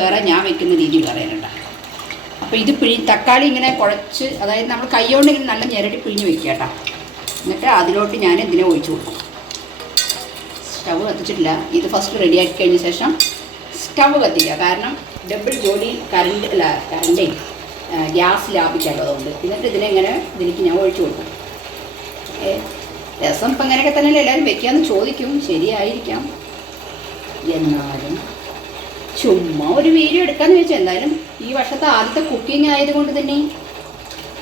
വേറെ, ഞാൻ വെക്കുന്ന രീതി വേറെ കേട്ടോ. അപ്പോൾ ഇത് തക്കാളി ഇങ്ങനെ കുഴച്ച്, അതായത് നമ്മൾ കൈകൊണ്ട് ഇങ്ങനെ നല്ല ഞെരടി പിഴിഞ്ഞ് വെക്കുക കേട്ടോ. എന്നിട്ട് അതിലോട്ട് ഞാൻ ഇതിനെ ഒഴിച്ചു കൊടുക്കും. സ്റ്റവ് കത്തിച്ചിട്ടില്ല. ഇത് ഫസ്റ്റ് റെഡിയാക്കി കഴിഞ്ഞ ശേഷം സ്റ്റവ് കത്തിക്കുക. കാരണം ഡബിൾ ജോലി കറണ്ടേ ഗ്യാസ് ലാഭിക്കാമല്ലോ, അതുകൊണ്ട്. എന്നിട്ട് ഇതിലേക്ക് ഞാൻ ഒഴിച്ചു കൊടുക്കും. രസം ഇപ്പം ഇങ്ങനെയൊക്കെ തന്നെയല്ലേ എല്ലാവരും വെക്കാമെന്ന് ചോദിക്കും, ശരിയായിരിക്കാം. എന്നാലും ചുമ്മാ ഒരു വീഡിയോ എടുക്കാമെന്ന് വെച്ചാൽ, എന്തായാലും ഈ വർഷത്തെ ആദ്യത്തെ കുക്കിംഗ് ആയതുകൊണ്ട് തന്നെ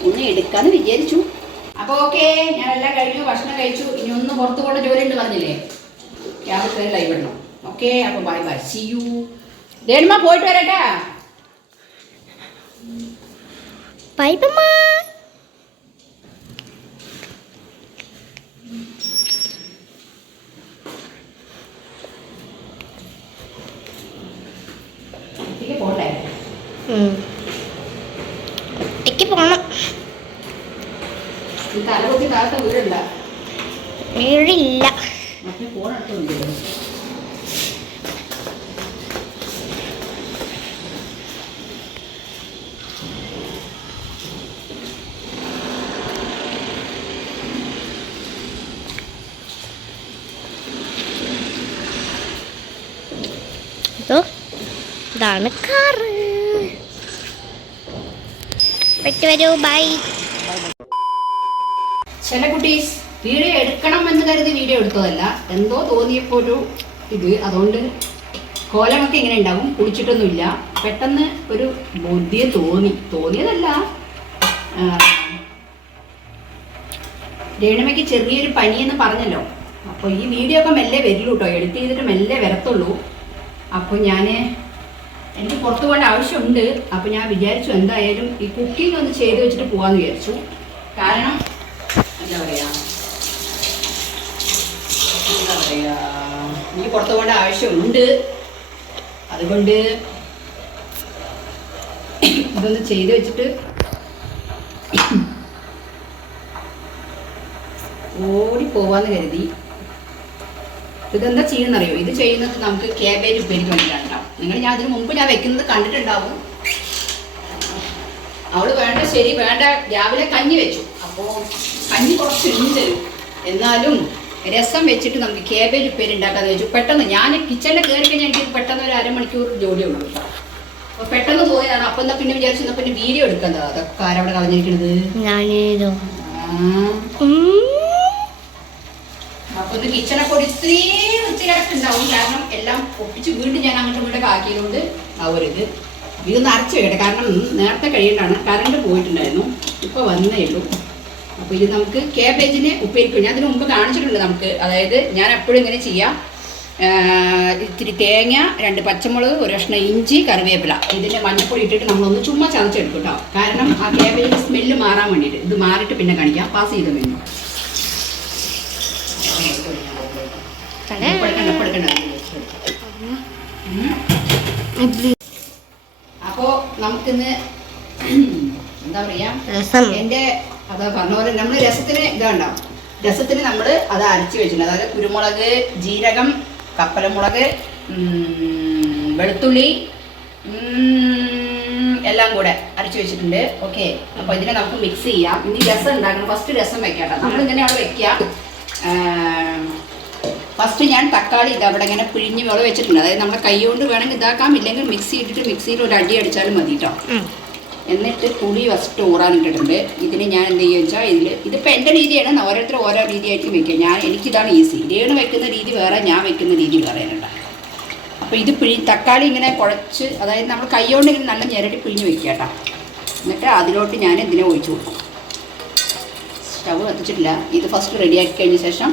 ഒന്ന് എടുക്കാമെന്ന് വിചാരിച്ചു. അപ്പോൾ ഓക്കെ, ഞാനെല്ലാം കഴിഞ്ഞു, ഭക്ഷണം കഴിച്ചു. ഇനി ഒന്ന് പുറത്ത് പോകേണ്ട ജോലി ഉണ്ട് പറഞ്ഞില്ലേ, രാവിലെ ലൈവ് ഇടണം. ഓക്കെ, അപ്പോൾ ബൈ ബൈ, സി യു. രേണുമ്മ പോയിട്ട് വരട്ടെ. Bye bye. പോണ്ടേ? ഒറ്റയ്ക്ക് പോണം. തലകുത്തി താഴത്തെ വീടുണ്ട? വീടില്ല. മറ്റേ ഫോണെടുത്തുണ്ടോ? ഇതാണ് കാറ്. വരൂ, ബൈ. ചില കുട്ടീസ് വീഡിയോ എടുക്കണം എന്ന് കരുതി വീഡിയോ എടുത്തതല്ല, എന്തോ തോന്നിയപ്പോൾ ഒരു ഇത്, അതുകൊണ്ട് കോലമൊക്കെ ഇങ്ങനെ ഉണ്ടാവും. കുളിച്ചിട്ടൊന്നുമില്ല, പെട്ടെന്ന് ഒരു ബുദ്ധിയെ തോന്നിയതല്ല. രേണുമയ്ക്ക് ചെറിയൊരു പനിയെന്ന് പറഞ്ഞല്ലോ. അപ്പോൾ ഈ വീഡിയോ ഒക്കെ മെല്ലെ വരില്ലൂ കേട്ടോ, എഡിറ്റ് ചെയ്തിട്ട് മെല്ലെ വരത്തുള്ളൂ. അപ്പോൾ എനിക്ക് പുറത്തു പോകേണ്ട ആവശ്യമുണ്ട്. അപ്പോൾ ഞാൻ വിചാരിച്ചു എന്തായാലും ഈ കുക്കിംഗ് ഒന്ന് ചെയ്ത് വെച്ചിട്ട് പോകാമെന്ന് വിചാരിച്ചു. കാരണം എന്താ പറയുക, എനിക്ക് പുറത്തു പോകേണ്ട ആവശ്യമുണ്ട്. അതുകൊണ്ട് ഇതൊന്ന് ചെയ്ത് വെച്ചിട്ട് ഓടിപ്പോവാന്ന് കരുതി. ഇതെന്താ ചെയ്യുന്നറിയോ, ഇത് ചെയ്യുന്നത് നമുക്ക് കാബേജ് ഉപ്പേരിക്ക് വേണ്ടിയിട്ടാണ്. ഞാൻ അതിന് മുമ്പ് ഞാൻ വെക്കുന്നത് കണ്ടിട്ടുണ്ടാവും. അവള് വേണ്ട, ശരി വേണ്ട, രാവിലെ കഞ്ഞി വെച്ചു. അപ്പോൾ കഞ്ഞി കുറച്ചുണ്ട്, എന്നാലും രസം വെച്ചിട്ട് നമുക്ക് കാബേജ് ഉപ്പേരി ഉണ്ടാക്കാന്ന് വെച്ചു. പെട്ടെന്ന് ഞാൻ കിച്ചണിൽ കയറി കഴിഞ്ഞാൽ എനിക്ക് പെട്ടെന്ന് ഒരു അരമണിക്കൂർ ജോലിയുള്ളൂ. അപ്പോൾ പെട്ടെന്ന് പോയതാണ്. അപ്പം എന്താ പിന്നെ വിചാരിച്ചു പിന്നെ വീഡിയോ എടുക്കുന്നത്. അതൊക്കെ ആരവിടെ കളഞ്ഞിരിക്കുന്നത്. അപ്പോൾ ഇത് കിച്ചണൊക്കെ ഒരു ഇത്തിരി വൃത്തികേടൊക്കെണ്ടാവും. കാരണം എല്ലാം ഒപ്പിച്ച് വീണ്ടും ഞാൻ അങ്ങോട്ടും ഇങ്ങോട്ടൊക്കെ ആക്കിയതുകൊണ്ട് ആവരുത്. ഇതൊന്ന് അരച്ച് വെക്കട്ടെ, കാരണം നേരത്തെ കഴിയേണ്ടതാണ്. കറണ്ട് പോയിട്ടുണ്ടായിരുന്നു, ഇപ്പോൾ വന്നേ ഉള്ളൂ. അപ്പോൾ ഇത് നമുക്ക് കാബേജിന് ഉപ്പേരിക്കും ഞാൻ അതിന് മുമ്പ് കാണിച്ചിട്ടുണ്ട് നമുക്ക്. അതായത് ഞാൻ എപ്പോഴും ഇങ്ങനെ ചെയ്യാം. ഇത്തിരി തേങ്ങ, 2 പച്ചമുളക്, 1 കഷ്ണം ഇഞ്ചി, കറിവേപ്പില, ഇതിൻ്റെ മഞ്ഞപ്പൊടി ഇട്ടിട്ട് നമ്മളൊന്ന് ചുമ്മാ ചതച്ചെടുക്കും കേട്ടോ. കാരണം ആ കാബേജിൻ്റെ സ്മെല്ല് മാറാൻ വേണ്ടിയിട്ട്. ഇത് മാറിയിട്ട് പിന്നെ കാണിക്കാം, പാസ് ചെയ്ത് വേണം. അപ്പോ നമുക്കിന്ന് എന്താ പറയാ, എന്റെ അതാ പറഞ്ഞ പോലെ നമ്മൾ രസത്തിന് ഇതുണ്ടാവും. രസത്തിന് നമ്മൾ അത് അരച്ച് വെച്ചിട്ടുണ്ട്. അതായത് കുരുമുളക്, ജീരകം, കപ്പലമുളക്, വെളുത്തുള്ളി എല്ലാം കൂടെ അരച്ച് വെച്ചിട്ടുണ്ട്. ഓക്കെ, അപ്പോൾ ഇതിനെ നമുക്ക് മിക്സ് ചെയ്യാം. ഇനി രസം ഉണ്ടാക്കണം. ഫസ്റ്റ് രസം വെക്കാം. നമ്മളിങ്ങനെ അവിടെ വെക്കാം. ഫസ്റ്റ് ഞാൻ തക്കാളി അവിടെ ഇങ്ങനെ പിഴിഞ്ഞ് വെള്ളം വെച്ചിട്ടുണ്ട്. അതായത് നമ്മുടെ കൈ കൊണ്ട് വേണമെങ്കിൽ ഇതാക്കാം, ഇല്ലെങ്കിൽ മിക്സി ഇട്ടിട്ട് മിക്സിയിൽ ഒരു അടി അടിച്ചാലും മതി കേട്ടോ. എന്നിട്ട് പുളി ഫസ്റ്റ് ഊറാനിട്ടിട്ടുണ്ട്. ഇതിന് ഞാൻ എന്ത് ചെയ്യുക വെച്ചാൽ, ഇതിപ്പോൾ എൻ്റെ രീതിയാണ്, ഓരോരുത്തർ ഓരോ രീതിയായിരിക്കും വെക്കുക. എനിക്കിതാണ് ഈസി. രേണു വെക്കുന്ന രീതി വേറെ, ഞാൻ വെക്കുന്ന രീതി വേറെ കേട്ടോ. അപ്പോൾ ഇത് തക്കാളി ഇങ്ങനെ കുഴച്ച്, അതായത് നമ്മൾ കൈ കൊണ്ട് ഇങ്ങനെ നല്ല ഞെരടി പിഴിഞ്ഞ് വെക്കുക കേട്ടോ. എന്നിട്ട് അതിലോട്ട് ഞാൻ ഇതിനെ ഒഴിച്ചു കൊടുക്കും. സ്റ്റവ് കത്തിച്ചിട്ടില്ല. ഇത് ഫസ്റ്റ് റെഡിയാക്കി കഴിഞ്ഞ ശേഷം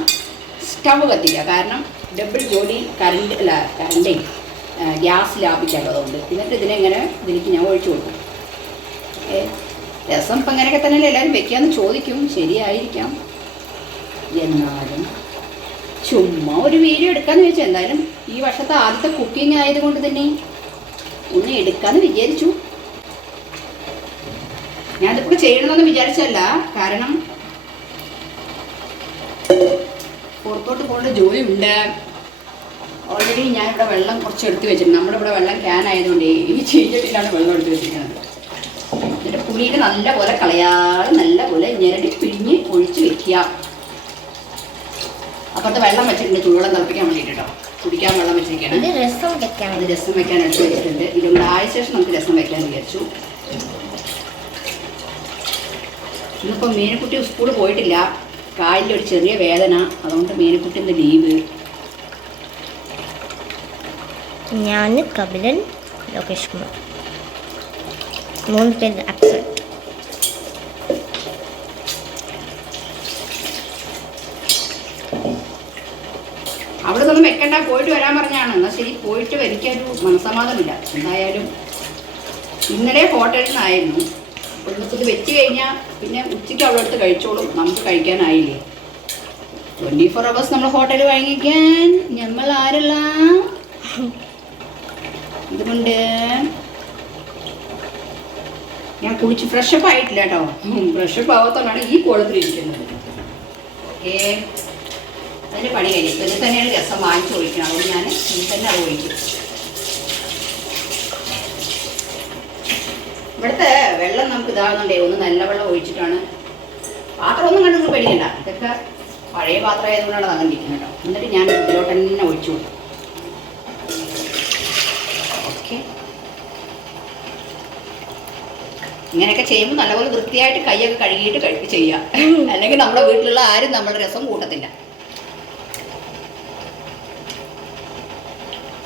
സ്റ്റവ് കത്തിക്കുക. കാരണം ഡബിൾ ജോലി കറണ്ടേ ഗ്യാസ് ലാഭിക്കാമല്ലോ, അതുകൊണ്ട്. എന്നിട്ട് ഇതിലേക്ക് ഞാൻ ഒഴിച്ചു കൊടുക്കും. രസം ഇപ്പം ഇങ്ങനെയൊക്കെ തന്നെയല്ലേ എല്ലാവരും വെക്കാമെന്ന് ചോദിക്കും, ശരിയായിരിക്കാം. എന്നാലും ചുമ്മാ ഒരു വീഡിയോ എടുക്കാമെന്ന് വെച്ചാൽ, എന്തായാലും ഈ വർഷത്തെ ആദ്യത്തെ കുക്കിംഗ് ആയതുകൊണ്ട് തന്നെ ഒന്ന് എടുക്കാമെന്ന് വിചാരിച്ചു. ഞാനിപ്പോൾ ചെയ്യണമെന്ന് വിചാരിച്ചല്ല, കാരണം പുറത്തോട്ട് പോകേണ്ട ജോലി ഉണ്ട്. ഓൾറെഡി ഞാനിവിടെ വെള്ളം കുറച്ച് എടുത്ത് വെച്ചിട്ടുണ്ട്. നമ്മുടെ ഇവിടെ വെള്ളം ക്യാൻ ആയതുകൊണ്ട് ഈ ചീഞ്ചട്ടിയിലാണ് വെള്ളം എടുത്ത് വെച്ചിരിക്കുന്നത്. എന്നിട്ട് പുളിയിൽ നല്ലപോലെ കളയാതെ നല്ലപോലെ ഞെരടി പിഴിഞ്ഞ് ഒഴിച്ച് വെക്കുക. അപ്പുറത്ത് വെള്ളം വെച്ചിട്ടുണ്ട്, ചൂടുവെള്ളം തിളപ്പിക്കാൻ വേണ്ടിയിട്ട് കേട്ടോ. കുടിക്കാൻ വെള്ളം വെച്ചിരിക്കുകയാണ്. ഇത് രസം വെക്കാൻ അത് രസം വെക്കാൻ എടുത്ത് വെച്ചിട്ടുണ്ട്. ഇതുകൊണ്ട് ആയ ശേഷം നമുക്ക് രസം വെക്കാൻ വിചാരിച്ചു. ഇന്നിപ്പോൾ മീനക്കുട്ടി സ്കൂളിൽ പോയിട്ടില്ല. കാലിലൊരു ചെറിയ വേദന, അതുകൊണ്ട് മീനക്കുട്ടി ഇന്ന് ലീവ്. ഞാൻ കപിലൻ, ലോകേഷ് കുമാർ, 3 പേര് അബ്സെന്റ്. അവിടെ നിന്നും വെക്കണ്ട, പോയിട്ട് വരാൻ പറഞ്ഞാണ്. എന്നാൽ ശരി, പോയിട്ട് വരിക്കാനൊരു മനസ്സമാധാനമില്ല. എന്തായാലും ഇന്നലെ ഹോട്ടലിൽ നിന്നായിരുന്നു. അപ്പോൾ ഇന്നിപ്പോൾ ഇത് വെച്ച് കഴിഞ്ഞാൽ പിന്നെ ഉച്ചയ്ക്ക് അവിടെ അടുത്ത് കഴിച്ചോളും. നമുക്ക് കഴിക്കാനായില്ലേ. 24 hours നമ്മൾ ഹോട്ടലിൽ വാങ്ങിക്കാൻ നമ്മൾ ആരല്ല. ഇതുകൊണ്ട് ഞാൻ കുളിച്ച് ഫ്രഷപ്പ് ആയിട്ടില്ല കേട്ടോ. ഫ്രഷപ്പ് ആവാത്തതാണ് ഈ കോളത്തിലിരിക്കുന്നത്. ഓക്കെ, അതിൻ്റെ പണി കഴിഞ്ഞു. ഇതിൽ തന്നെയാണ് രസം വാങ്ങിച്ച് ഒഴിക്കണം. അതുകൊണ്ട് ഞാൻ ഇതിൽ തന്നെ അത് ഒഴിക്കും. ഇവിടുത്തെ വെള്ളം നമുക്ക് ഇതാകുന്നുണ്ടേ. ഒന്ന് നല്ല വെള്ളം ഒഴിച്ചിട്ടാണ്. പാത്രമൊന്നും കണ്ടു നിങ്ങൾ പേടിക്കണ്ട. ഇതൊക്കെ പഴയ പാത്രം ആയതുകൊണ്ടാണ് തകണ്ടിരിക്കുന്നത് കേട്ടോ. എന്നിട്ട് ഞാൻ ഇതിലോട്ട് തന്നെ ഒഴിച്ചു കൊടുക്കും. ഓക്കെ, ഇങ്ങനെയൊക്കെ ചെയ്യുമ്പോൾ നല്ലപോലെ വൃത്തിയായിട്ട് കൈയൊക്കെ കഴുകിയിട്ട് ചെയ്യാം. അല്ലെങ്കിൽ നമ്മുടെ വീട്ടിലുള്ള ആരും നമ്മുടെ രസം കൂട്ടത്തില്ല.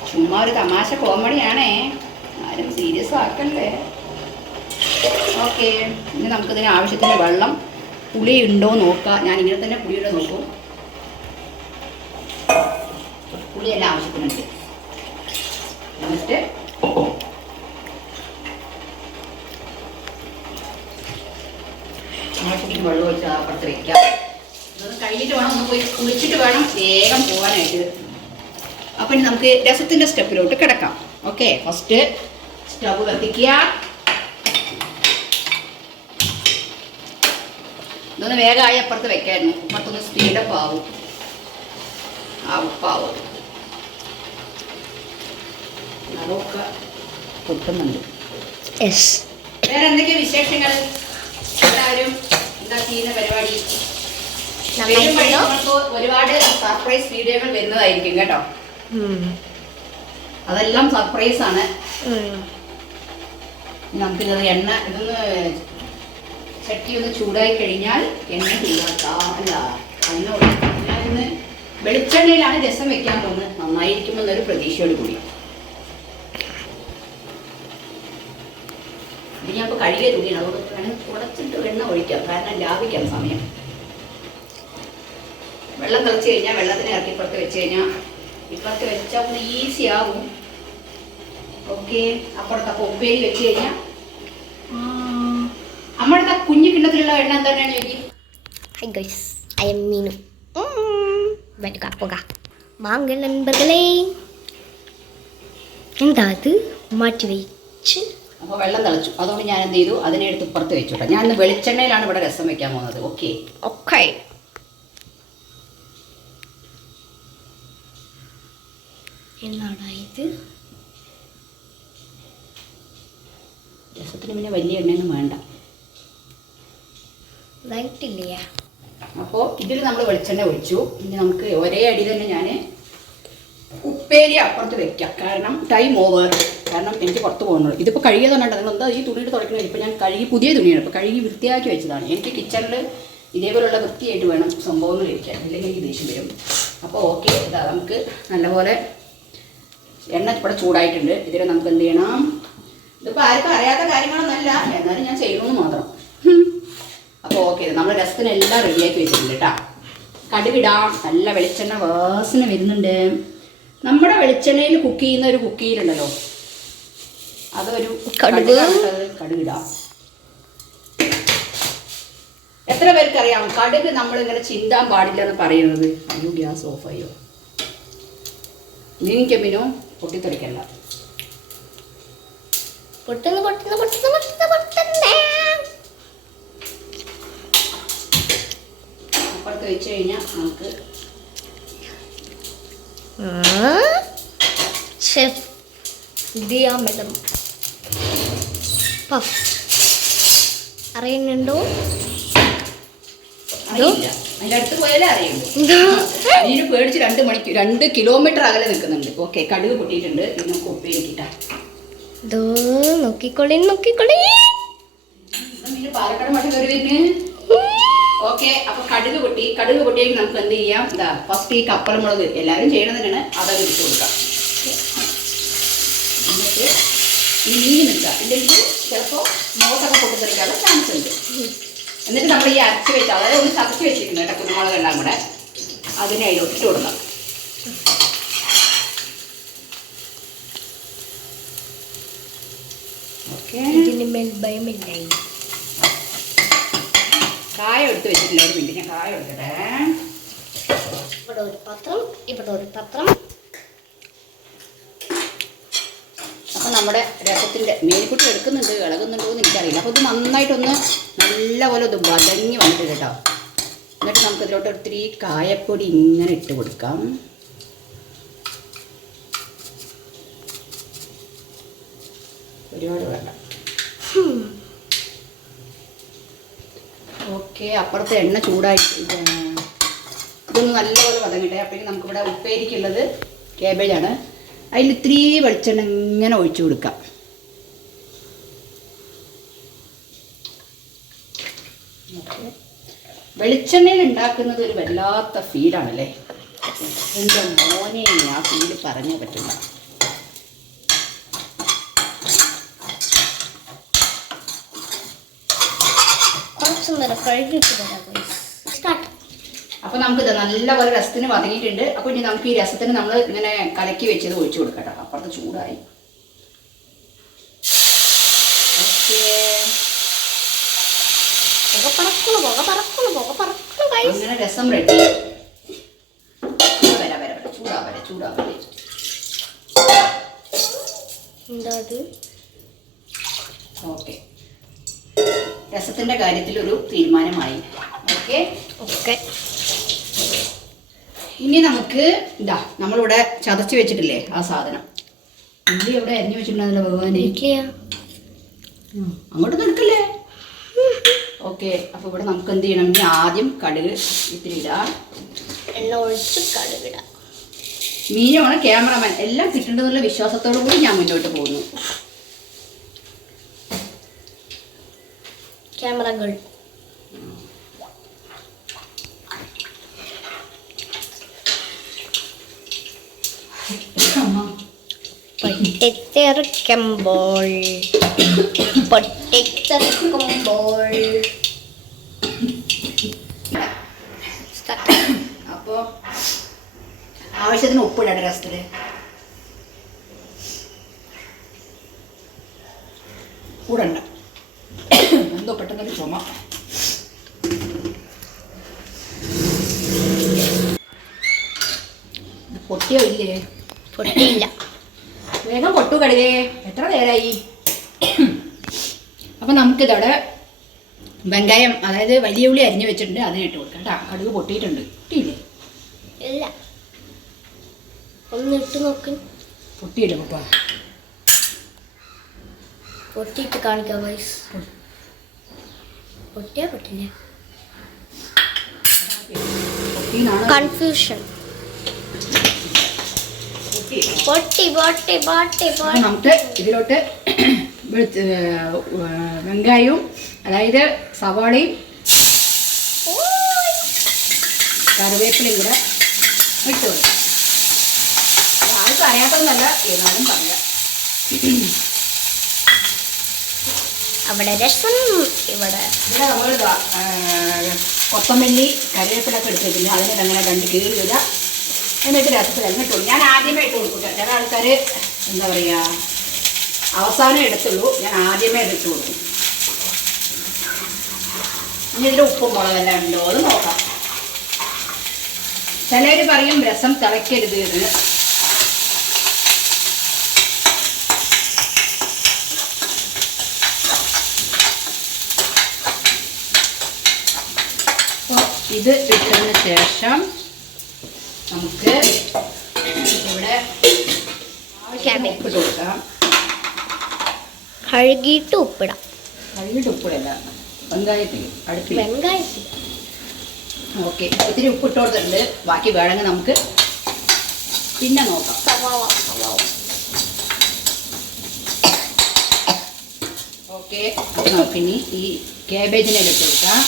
ചുമ്മാ ഒരു തമാശ കോമഡിയാണേ, ആരും സീരിയസ് ആക്കല്ലേ. ഓക്കെ, ഇനി നമുക്കിതിന് ആവശ്യത്തിന് വെള്ളം, പുളി ഉണ്ടോ നോക്കാം. ഞാൻ ഇങ്ങനെ തന്നെ പുളിയുടെ നോക്കും. പുളിയെല്ലാം ആവശ്യത്തിനുണ്ട്. എന്നിട്ട് ആവശ്യത്തിന് വെള്ളം ഒഴിച്ച് അപ്പുറത്ത് വയ്ക്കാം. ഇതൊന്ന് കഴിഞ്ഞിട്ട് വേണം, ഒന്ന് പോയി കുളിച്ചിട്ട് വേണം വേഗം പോകാനായിട്ട്. അപ്പം ഇനി നമുക്ക് രസത്തിൻ്റെ സ്റ്റെപ്പിലോട്ട് കിടക്കാം. ഓക്കെ, ഫസ്റ്റ് സ്റ്റവ് കത്തിക്കുക. ഇതൊന്ന് വേഗമായി അപ്പുറത്ത് വെക്കായിരുന്നു. അപ്പുറത്തൊന്ന് സ്പീഡപ്പ് ആവും. ഉപ്പാവും അതൊക്കെ പൊട്ടുന്നുണ്ട്. വേറെ എന്തൊക്കെയാ വിശേഷങ്ങൾ? എല്ലാവരും എന്താ ചെയ്യുന്ന പരിപാടി? ഒരുപാട് സർപ്രൈസ് വീഡിയോകൾ വരുന്നതായിരിക്കും കേട്ടോ. അതെല്ലാം സർപ്രൈസ് ആണ്. നമുക്കിത് എണ്ണ ഇതൊന്ന് ചട്ടി ഒന്ന് ചൂടായി കഴിഞ്ഞാൽ എണ്ണ ചൂടാക്കാം. അല്ല, ഞാനിന്ന് വെളിച്ചെണ്ണയിലാണ് രസം വെക്കാൻ പോകുന്നത്. നന്നായിരിക്കുമെന്നൊരു പ്രതീക്ഷയോട് കൂടി. ഇത് ഞാൻ ഇപ്പോൾ കഴുകിയ തുണിയാണ്. അതുകൊണ്ട് വേണമെങ്കിൽ കുറച്ചിട്ട് എണ്ണ ഒഴിക്കാം. കാരണം ലാഭിക്കാം സമയം. വെള്ളം തിളച്ച് കഴിഞ്ഞാൽ വെള്ളത്തിന് ഇറക്കി ഇപ്പുറത്ത് വെച്ച് കഴിഞ്ഞാൽ ഇപ്പുറത്ത് വെച്ചാൽ ഒന്ന് ഈസി ആവും. ഓക്കെ, അപ്പുറത്തൊക്കെ ഉപ്പേരി വെച്ച് കഴിഞ്ഞാൽ നമ്മുടെ കുഞ്ഞു കിണ്ണത്തിലുള്ള എണ്ണ എന്താണ് ചോദിക്കും. Hi guys, I am Minu. വാങ്ങ നண்பர்களே, എന്താ അത് മാറ്റി വെച്ച്. അപ്പോൾ വെള്ളം തിളച്ചു. അതുകൊണ്ട് ഞാൻ എന്ത് ചെയ്തു, അതിനെ എടുത്ത് ഇപ്പുറത്ത് വെച്ചോട്ടെ. ഞാൻ ഇന്ന് വെളിച്ചെണ്ണയിലാണ് ഇവിടെ രസം വെക്കാൻ പോകുന്നത്. ഓക്കെ ഓക്കെ, എന്നാടാ ഇത്? രസത്തിന് പിന്നെ വലിയ എണ്ണയൊന്നും വേണ്ട. ഇതായിട്ടില്ല. അപ്പോൾ ഇതിൽ നമ്മൾ വെളിച്ചെണ്ണ ഒഴിച്ചു. ഇനി നമുക്ക് ഒരേ അടി തന്നെ ഞാൻ ഉപ്പേരി അപ്പുറത്ത് വെക്കാം. കാരണം ടൈം ഓവർ. കാരണം എനിക്ക് പുറത്ത് പോകുന്നുള്ളൂ. ഇതിപ്പോൾ കഴുകിയതുകൊണ്ടാണ്. നിങ്ങൾ എന്താ ഈ തുണിയിട്ട് തുടയ്ക്കുന്നത്? ഇപ്പോൾ ഞാൻ കഴുകി പുതിയ തുണിയാണ്. ഇപ്പോൾ കഴുകി വൃത്തിയാക്കി വെച്ചതാണ്. എനിക്ക് കിച്ചണിൽ ഇതേപോലുള്ള വൃത്തിയായിട്ട് വേണം സംഭവങ്ങൾ ഇരിക്കാൻ, ഇല്ലെങ്കിൽ എനിക്ക് ദേഷ്യം വരും. അപ്പോൾ ഓക്കെ, ഇതാ നമുക്ക് നല്ലപോലെ എണ്ണ ഇവിടെ ചൂടായിട്ടുണ്ട്. ഇതിൽ നമുക്ക് എന്ത് ചെയ്യണം? ഇതിപ്പോൾ ആർക്കും അറിയാത്ത കാര്യങ്ങളൊന്നുമല്ല, എന്നാലും ഞാൻ ചെയ്യണമെന്ന് മാത്രം. അപ്പോൾ ഓക്കെ, നമ്മൾ രസത്തിനെല്ലാം റെഡിയാക്കി വെച്ചിട്ടുണ്ട് കേട്ടോ. കടുകിടാം. നല്ല വെളിച്ചെണ്ണ വാസന വരുന്നുണ്ട്. നമ്മുടെ വെളിച്ചെണ്ണയിൽ കുക്ക് ചെയ്യുന്ന ഒരു കുക്കിയിലുണ്ടല്ലോ, അതൊരു കടുകിടാം. എത്ര പേർക്കറിയാം കടുക് നമ്മളിങ്ങനെ ചിന്താൻ പാടില്ല എന്ന് പറയുന്നത്? അയ്യോ, ഗ്യാസ് ഓഫ് ആയോ? നീങ്ങിക്കമ്മിനോ പൊട്ടിത്തെറിക്കല്ല. അപ്പുറത്ത് വെച്ച് കഴിഞ്ഞാൽ നമുക്ക് ഷെഫ് ദിയ മേഡം. പഫ് അറിയുന്നുണ്ടോ? അറിയില്ല, അതിൻ്റെ അടുത്ത് പോയാലേ അറിയുള്ളൂ. ഇതിന് പേടിച്ച് 2 കിലോമീറ്റർ അകലെ നിൽക്കുന്നുണ്ട്. ഓക്കെ, കടുക് പൊട്ടിയിട്ടുണ്ട്. ഇത് നമുക്ക് ഉപ്പേരിക്കിട്ടാ. ദോ നോക്കിക്കൊള്ളി നോക്കിക്കൊള്ളി. പാലക്കാട് മട്ടൻ കറി വരുന്നു. ഓക്കെ, അപ്പൊ കടുക് പൊട്ടിയെങ്കിൽ നമുക്ക് എന്ത് ചെയ്യാം? ഇതാ ഫസ്റ്റ് ഈ കപ്പൽ മുളക് എല്ലാവരും ചെയ്യണത് തന്നെയാണ്, അതങ്ങ് ഇട്ട് കൊടുക്കാം. എന്നിട്ട് ഈ മീൻ നിൽക്കുക, ഇല്ലെങ്കിൽ ചിലപ്പോൾ മുഖത്തൊക്കെ പൊട്ടിത്തെറിക്കാനുള്ള ചാൻസ് ഉണ്ട്. എന്നിട്ട് നമ്മൾ ഈ അരച്ച് വെച്ച, അതായത് ഒന്ന് ചതച്ച് വെച്ചിരിക്കുന്നത് കേട്ടോ, കുരുമുളക് എല്ലാം കൂടെ അതിനെ അതിലോട്ട് ഇട്ട് കൊടുക്കാം. ഓക്കെ, ഇതിന് മേൽ ഭയമില്ലായി. കായം എടുത്ത് വെച്ചിട്ടില്ല, ഒരു മിനിറ്റ് ഞാൻ കായം എടുക്കട്ടെ. ഇവിടെ ഒരു പാത്രം, ഇവിടെ ഒരു പാത്രം. അപ്പം നമ്മുടെ രസത്തിൻ്റെ മേൽക്കുട്ടി എടുക്കുന്നുണ്ട്, ഇളകുന്നുണ്ടോ എന്ന് എനിക്കറിയില്ല. അപ്പോൾ ഇത് നന്നായിട്ടൊന്ന് നല്ലപോലെ ഇത് വതങ്ങി വന്നിട്ട് കേട്ടോ. എന്നിട്ട് നമുക്ക് ഇതിലോട്ട് ഒത്തിരി കായപ്പൊടി ഇങ്ങനെ ഇട്ട് കൊടുക്കാം. ഒരുപാട് വേണ്ട. ഓക്കെ, അപ്പുറത്തെ എണ്ണ ചൂടായി ഇതൊന്ന് നല്ലപോലെ വതങ്ങട്ടെ. അപ്പോഴേക്കും നമുക്കിവിടെ ഉപ്പേരിക്കുള്ളത് കേബേജാണ്. അതിൽ ഇത്തിരി വെളിച്ചെണ്ണ ഇങ്ങനെ ഒഴിച്ചു കൊടുക്കാം. വെളിച്ചെണ്ണയിൽ ഉണ്ടാക്കുന്നത് ഒരു വല്ലാത്ത ഫീലാണല്ലേ. എൻ്റെ മോനെ ആ ഫീല് പറഞ്ഞേ പറ്റില്ല. അപ്പോൾ നമുക്കിത് നല്ലപോലെ രസത്തിന് വതങ്ങിയിട്ടുണ്ട്. അപ്പോൾ ഇനി നമുക്ക് ഈ രസത്തിന് നമ്മൾ ഇങ്ങനെ കലക്കി വെച്ചത് ഒഴിച്ചു കൊടുക്കട്ടോ. അപ്പുറത്ത് ചൂടായി. അങ്ങനെ രസം റെഡി. ചൂടാവരെ. ഓക്കെ, രസത്തിൻ്റെ കാര്യത്തിൽ ഒരു തീരുമാനമായി. ഓക്കെ ഓക്കെ, ഇനി നമുക്ക് ഇതാ നമ്മളിവിടെ ചതച്ച് വെച്ചിട്ടില്ലേ ആ സാധനം, ഉള്ളി എവിടെ അരിഞ്ഞു വെച്ചിട്ടുണ്ടല്ലോ ഭഗവാനെ. അങ്ങോട്ട് നിൽക്കല്ലേ. ഓക്കെ, അപ്പോൾ ഇവിടെ നമുക്ക് എന്ത് ചെയ്യണം? ഇനി ആദ്യം കടുക് ഇത്തിരി ഇടാം, എണ്ണ ഒഴിച്ച് കടുകിടാം. മീനുമാണ് ക്യാമറമാൻ, എല്ലാം കിട്ടേണ്ടതെന്നുള്ള വിശ്വാസത്തോടു കൂടി ഞാൻ മുന്നോട്ട് പോകുന്നു. ക്യാമറകൾ പൊട്ടിത്തെറിക്കുമ്പോൾ അപ്പോൾ ആവശ്യത്തിന് ഉപ്പിടട്ടെ രസത്തിൽ. കൂടണ്ട, എന്തോ പെട്ടെന്നൊരു ചുമ. പൊട്ടിയോ ഇല്ലേ? പൊട്ടിയില്ല. വേഗം പൊട്ടു കടുകേ, എത്ര നേരമായി? അപ്പം നമുക്കിതവിടെ വെങ്കായം, അതായത് വലിയ ഉള്ളി അരിഞ്ഞു വെച്ചിട്ടുണ്ട്, അതിനിട്ട് കൊടുക്കാം കേട്ടോ. കടുക് പൊട്ടിയിട്ടുണ്ട്. പൊട്ടിയില്ലേ? ഇല്ല, ഒന്ന് ഇട്ട് നോക്ക്. പൊട്ടിയിടും പപ്പാ. പൊട്ടിയിട്ട് കാണിക്കാം വയസ്സ്. പൊട്ടിയാ പൊട്ടില്ല. കൺഫ്യൂഷൻ. പൊട്ടി പൊട്ടി പൊട്ടി പൊട്ടി. നമുക്ക് ഇതിലോട്ട് വെങ്കായവും, അതായത് സവാളയും കറിവേപ്പിലയും കൂടെ ഇട്ട് കൊടുക്കാം. ആർക്കും അറിയാത്തതൊന്നല്ല, എന്നാലും പറയാം. അവിടെ രസം, ഇവിടെ നമ്മൾ കൊത്തമല്ലി കറിവേപ്പിലൊക്കെ എടുത്ത് വെച്ചില്ല, അതിനെ അങ്ങനെ 2 കീറി ഇടുക. എന്നിട്ട് രസത്തിൽ എന്നിട്ടുള്ളൂ. ഞാൻ ആദ്യമേ ഇട്ട് കൊടുക്കും. ചില ആൾക്കാർ എന്താ പറയുക, അവസാനം എടുത്തുള്ളൂ, ഞാൻ ആദ്യമേ ഇട്ട് കൊടുക്കും. ഇനി ഇതിൽ ഉപ്പും മുളകെല്ലാം ഉണ്ടോ അത് നോക്കാം. ചിലർ പറയും രസം തിളയ്ക്കരുത് എന്ന്. ഇത് ഇട്ടതിന് ശേഷം നമുക്ക് ഇവിടെ ആവശ്യത്തിന് ഉപ്പിട്ട് കൊടുക്കാം. കഴുകിയിട്ട് ഉപ്പിടാം. കഴുകിയിട്ട് ഉപ്പിടല്ല, വെങ്കായത്തിൽ അടുപ്പിൽ. വെങ്കായത്തിൽ ഓക്കെ, ഇത്തിരി ഉപ്പിട്ട് കൊടുത്തിട്ടുണ്ട്. ബാക്കി വേണമെങ്കിൽ നമുക്ക് പിന്നെ നോക്കാം. സവാള ഓക്കെ, നമുക്കിനി ഈ കാബേജിനെ ഇട്ട് കൊടുക്കാം.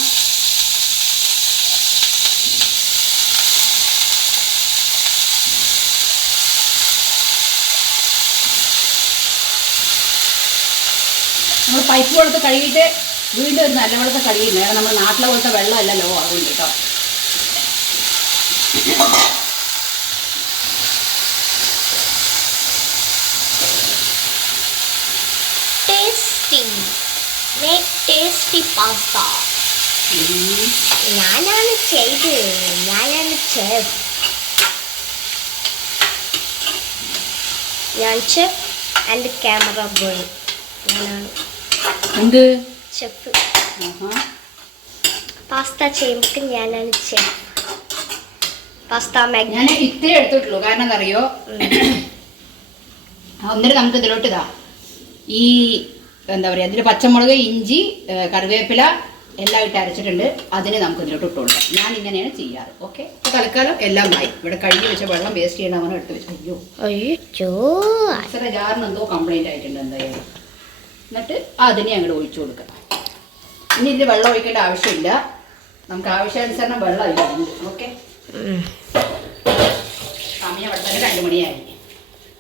നമ്മൾ പൈപ്പ് വെള്ളത്തിൽ കഴുകിയിട്ട് വീണ്ടും ഒരു നല്ല വെള്ളത്തെ കഴുകിയില്ല. നമ്മൾ നാട്ടിലെ പോലത്തെ വെള്ളമല്ലല്ലോ, അതുകൊണ്ട് കേട്ടോ. ടേസ്റ്റി പാസ്ത ഞാനാണ് ചെയ്ത്. ഞാനാണ് ചെഫ്. ഞാൻ ചെഫ് ആൻഡ് ക്യാമറ ബോയ്. ഞാനാണ് എന്ത് ചെഫ്. പാസ്ത ചെയ്യുമ്പോൾ ഞാനാണ് ചെഫ്. പാസ്ത മാഗി ഞാൻ ഇത്രേ എടുത്തിട്ടുള്ളൂ. കാരണം എന്താ അറിയോ, ഒന്നിട്ട് നമുക്ക് ഇതിലോട്ട് ഇതാ ഈ എന്താ പറയുക, ഇതിൽ പച്ചമുളക്, ഇഞ്ചി, കറിവേപ്പില എല്ലാം ഇട്ട് അരച്ചിട്ടുണ്ട്. അതിന് നമുക്ക് ഇതിലോട്ട് ഇട്ട് കൊടുക്കാം. ഞാൻ ഇങ്ങനെയാണ് ചെയ്യാറ്. ഓക്കെ, അപ്പോൾ തൽക്കാലം എല്ലാം ആയി. ഇവിടെ കഴുകി വെച്ച വെള്ളം വേസ്റ്റ് ചെയ്യണമെന്ന് എടുത്ത് വെച്ചു. അയ്യോ മിക്സറിന്റെ ജാറിന് എന്തോ കംപ്ലൈൻറ്റ് ആയിട്ടുണ്ട് എന്തായാലും. എന്നിട്ട് അതിനെ അങ്ങോട്ട് ഒഴിച്ചു കൊടുക്കാം. ഇനി ഇതിൽ വെള്ളം ഒഴിക്കേണ്ട ആവശ്യമില്ല, നമുക്ക് ആവശ്യാനുസരണം വെള്ളം ഇല്ല. ഓക്കെ, സമയം ഇവിടെ തന്നെ 2 മണിയായി.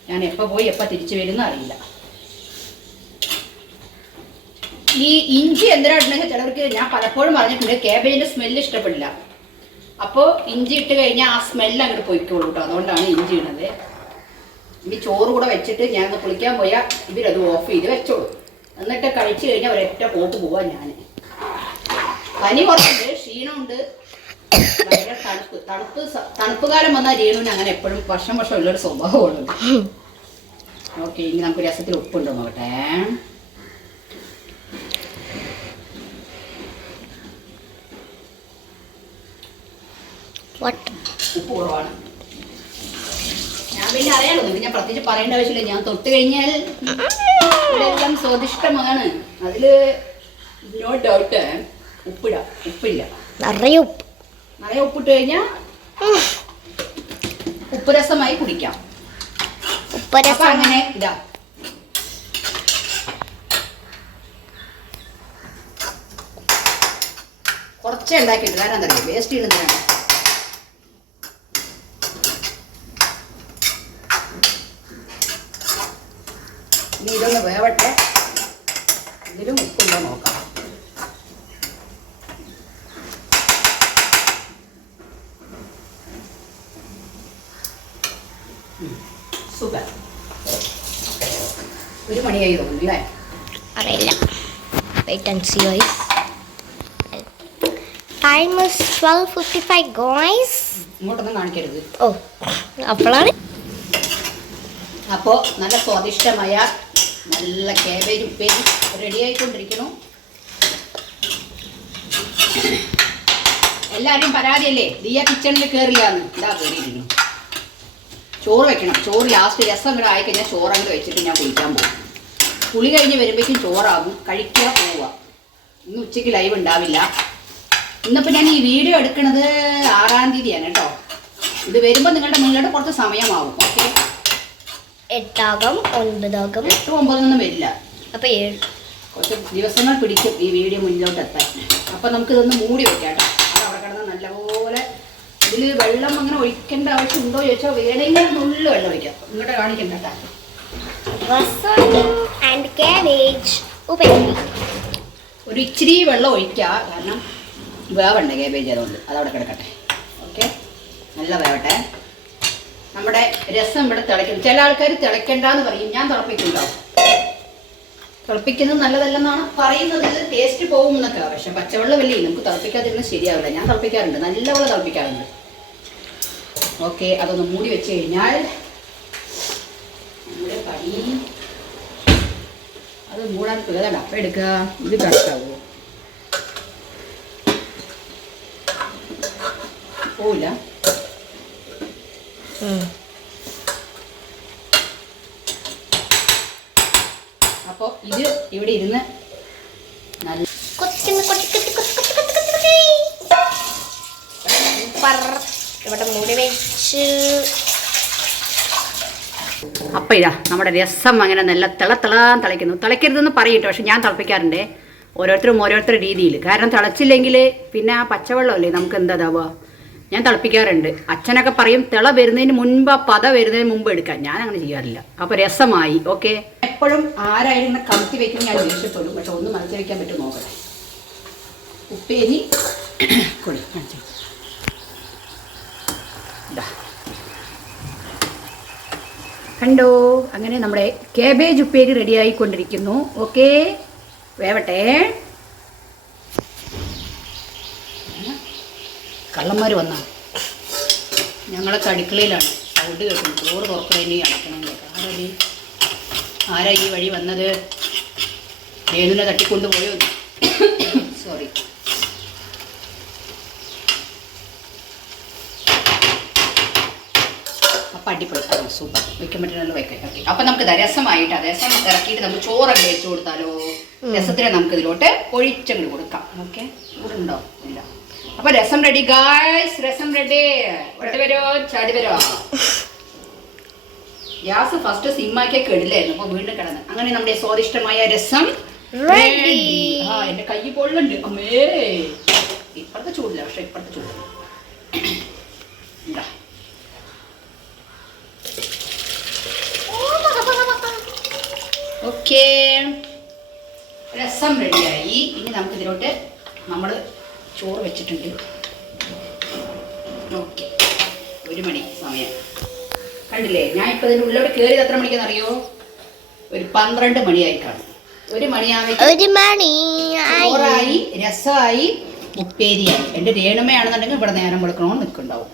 ഞാൻ എപ്പോൾ പോയി എപ്പോൾ തിരിച്ചു വരുമെന്ന് അറിയില്ല. ഈ ഇഞ്ചി എന്തിനായിട്ടുണ്ടെങ്കിൽ ചിലർക്ക് ഞാൻ പലപ്പോഴും പറഞ്ഞിട്ടുണ്ട്, കാബേജിൻ്റെ സ്മെല്ല് ഇഷ്ടപ്പെടില്ല. അപ്പോൾ ഇഞ്ചി ഇട്ട് കഴിഞ്ഞാൽ ആ സ്മെല്ല് അങ്ങോട്ട് പൊയ്ക്കോളൂ കേട്ടോ. അതുകൊണ്ടാണ് ഇഞ്ചി ഇടുന്നത്. ഇനി ചോറ് കൂടെ വെച്ചിട്ട് ഞാൻ കുളിക്കാൻ പോയാൽ ഇവരത് ഓഫ് ചെയ്ത് വെച്ചോളൂ. എന്നിട്ട് കഴിച്ചു കഴിഞ്ഞാൽ ഒരൊറ്റ പോക്ക് പോവാൻ. ഞാൻ പനി കുറച്ചുണ്ട്, ക്ഷീണമുണ്ട്, ഭയങ്കര തണുപ്പ് കാലം വന്നാൽ രേണുവിന് അങ്ങനെ എപ്പോഴും വർഷം ഉള്ളൊരു സ്വഭാവമാണ്. ഓക്കെ, ഇനി നമുക്ക് രസത്തിൽ ഉപ്പുണ്ടോ നോക്കട്ടെ. ഉപ്പ് കുറവാണ്. ഞാൻ പിന്നെ അറിയാലോ, ഞാൻ പ്രത്യേകിച്ച് പറയേണ്ട ആവശ്യമില്ല. ഞാൻ തൊട്ട് കഴിഞ്ഞാൽ ഇതെല്ലാം സ്വാദിഷ്ടമാണ്. അതിൽ നോ ഡൗട്ട്. ഉപ്പിടാം, ഉപ്പില്ല, നിറയെ ഉപ്പിട്ട് കഴിഞ്ഞാൽ ഉപ്പ് രസമായി കുടിക്കാം. അങ്ങനെ ഇതാ കുറച്ചേ ഉണ്ടാക്കിയിട്ട്. കാരണം എന്താ പറയുക, വേസ്റ്റ് ചെയ്യുന്നതിനാണ്. ഇനി ഇതൊന്ന് വേവട്ടെ. ഇതിലും ഉപ്പുണ്ടോ നോക്കാം. സൂപ്പർ. 1 മണിയായി തോന്നുന്നു അല്ലേ? അറിയില്ല. Wait and see guys. Time is 12:55 guys. ഇങ്ങോട്ടൊന്നും കാണിക്കരുത്. ഓ, അപ്പോഴാണ്. അപ്പോൾ നല്ല സ്വാദിഷ്ടമായ നല്ല കാബേജ് ഉപ്പേരി റെഡി ആയിക്കൊണ്ടിരിക്കുന്നു. എല്ലാവരും പരാതിയല്ലേ, ദിയ കിച്ചണിൽ കയറില്ലാന്ന്. ഇതാ കയറിയിരിക്കുന്നു. ചോറ് വെക്കണം. ചോറ് ലാസ്റ്റ് രസം അങ്ങോട്ട് ആയിക്കഴിഞ്ഞാൽ ചോറ് അങ്ങോട്ട് വെച്ചിട്ട് ഞാൻ കുളിക്കാൻ പോകും. കുളി കഴിഞ്ഞ് വരുമ്പോഴേക്കും ചോറാകും. കഴിക്കുക, പോവുക. ഇന്ന് ഉച്ചയ്ക്ക് ലൈവ് ഉണ്ടാവില്ല. ഇന്നിപ്പോൾ ഞാൻ ഈ വീഡിയോ എടുക്കുന്നത് 6-ാം തീയതിയാണ് കേട്ടോ. ഇത് വരുമ്പോൾ നിങ്ങളുടെ മുന്നോട്ട് കുറച്ച് സമയമാവും. ഓക്കെ, 8 ആകും, 9 ആകും. 8, 9 വരില്ല. അപ്പോൾ 7 കുറച്ച് ദിവസങ്ങൾ പിടിക്കും ഈ വീഡിയോ മുന്നിലോട്ട് എത്താൻ. അപ്പം നമുക്കിതൊന്ന് മൂടി വെക്കാം കേട്ടോ. അത് അവിടെ കിടന്ന് നല്ലപോലെ. ഇതിൽ വെള്ളം അങ്ങനെ ഒഴിക്കേണ്ട ആവശ്യമുണ്ടോ ചോദിച്ചാൽ വേണമെങ്കിൽ നുള്ളിൽ വെള്ളം ഒഴിക്കാം. ഇങ്ങോട്ട് കാണിക്കണ്ട കേട്ടോ. ആൻഡ് കാബേജ് ഉപ്പേരി. ഒരു ഇച്ചിരി വെള്ളം ഒഴിക്കുക, കാരണം വേവണ്ട കാബേജ്, അതുകൊണ്ട് അതവിടെ കിടക്കട്ടെ. ഓക്കെ, നല്ല വേവട്ടെ. നമ്മുടെ രസം ഇവിടെ തിളയ്ക്കും. ചില ആൾക്കാർ തിളയ്ക്കണ്ടെന്ന് പറയും. ഞാൻ തിളപ്പിക്കുന്നുണ്ടാവും. തിളപ്പിക്കുന്നത് നല്ലതല്ലെന്നാണ് പറയുന്നത്. ടേസ്റ്റ് പോകും എന്നൊക്കെ. പക്ഷെ പച്ചവെള്ളം വലിയ നമുക്ക് തിളപ്പിക്കാതിരുന്നത് ശരിയാവില്ല. ഞാൻ തിളപ്പിക്കാറുണ്ട്, നല്ലവണ്ണം തിളപ്പിക്കാറുണ്ട്. ഓക്കെ, അതൊന്ന് മൂടി വെച്ച് കഴിഞ്ഞാൽ നമ്മുടെ പണി. അത് മൂടാൻ ഏതാ ഡപ്പ എടുക്കുക. ഇത് കറക്റ്റാവോ? പോവില്ല. ഇവിടെ ഇരുന്ന് നല്ല ഇവിടെ മൂടി വെച്ച്. അപ്പം ഇതാ നമ്മുടെ രസം അങ്ങനെ നല്ല തിളയ്ക്കുന്നു. തിളയ്ക്കരുതെന്ന് പറയും കേട്ടോ, പക്ഷെ ഞാൻ തിളപ്പിക്കാറുണ്ട്. ഓരോരുത്തരുടെ രീതിയിൽ. കാരണം തിളച്ചില്ലെങ്കിൽ പിന്നെ ആ പച്ചവെള്ളമല്ലേ നമുക്ക് എന്താവുക. ഞാൻ തിളപ്പിക്കാറുണ്ട്. അച്ഛനൊക്കെ പറയും തിള വരുന്നതിന് മുൻപ്, ആ പത വരുന്നതിന് മുമ്പ് എടുക്കാൻ. ഞാൻ അങ്ങനെ ചെയ്യാറില്ല. അപ്പോൾ രസമായി. ഓക്കെ, എപ്പോഴും ആരായാലും ഇങ്ങനെ കമത്തി വയ്ക്കും ഞാൻ ദേഷ്യപ്പെടും. പക്ഷെ ഒന്ന് മനസ്സിൽ വയ്ക്കാൻ പറ്റും നോക്കട്ടെ. ഉപ്പേരി കൊടി കണ്ടോ, അങ്ങനെ നമ്മുടെ കാബേജ് ഉപ്പേരി റെഡി ആയിക്കൊണ്ടിരിക്കുന്നു. ഓക്കെ, വേവട്ടെ. കള്ളന്മാർ വന്നാ ഞങ്ങളൊക്കെ അടുക്കളയിലാണ്. സൗണ്ട് കേൾക്കുന്നു. ചോറ് തുറക്കണേനി അടക്കണം. ആരാ ഈ വഴി വന്നത്? ഏതിനെ തട്ടിക്കൊണ്ട് പോയോ? സോറി. അപ്പം അടിപൊളി. സൂപ്പർ. വയ്ക്കാൻ പറ്റുന്നല്ലോ വയ്ക്കാം. ഓക്കെ, അപ്പം നമുക്ക് രസമായിട്ട് രസം ഇറക്കിയിട്ട് നമുക്ക് ചോറൊക്കെ വെച്ച് കൊടുത്താലോ? രസത്തിനെ നമുക്ക് ഇതിലോട്ട് ഒഴിച്ചങ്ങോട്ട് കൊടുക്കാം. ഓക്കെ, ഇവിടെ ഉണ്ടോ? ഇല്ല. അപ്പൊ രസം റെഡി ഗായ്സ്, രസം റെഡി. ഇവിടെ വരോ, ചാടി വരോ. ഗ്യാസ് ഫസ്റ്റ് സിമ്മാക്കിയ കെടില്ലായിരുന്നു, അപ്പൊ വീണ്ടും കിടന്ന്. അങ്ങനെ നമ്മുടെ സ്വാദിഷ്ടമായ രസം റെഡി. ആ, എന്റെ കൈ പൊള്ളുണ്ട്. അമ്മേ, ഇപ്പഴത്തെ ചൂടില്ല, പക്ഷെ ഇപ്പഴത്തെ ചൂട് എന്താ. ഓക്കെ, രസം റെഡിയായി. ഇനി നമുക്ക് ഇതിലോട്ട് നമ്മൾ ചോറ് വെച്ചിട്ടുണ്ട്. ഓക്കെ, 1 മണി സമയം കണ്ടില്ലേ. ഞാൻ ഇപ്പോൾ ഇതിൻ്റെ ഉള്ളിലോട്ട് കയറിയത് എത്ര മണിക്കെന്ന് അറിയോ? ഒരു 12 മണിയായി കാണും. 1 മണിയാവുമ്പോൾ ചോറായി, രസമായി, ഉപ്പേരിയായി. എൻ്റെ രേണുമയാണെന്നുണ്ടെങ്കിൽ ഇവിടെ നേരം വെളുക്കണമെന്ന് നിൽക്കുന്നുണ്ടാവും.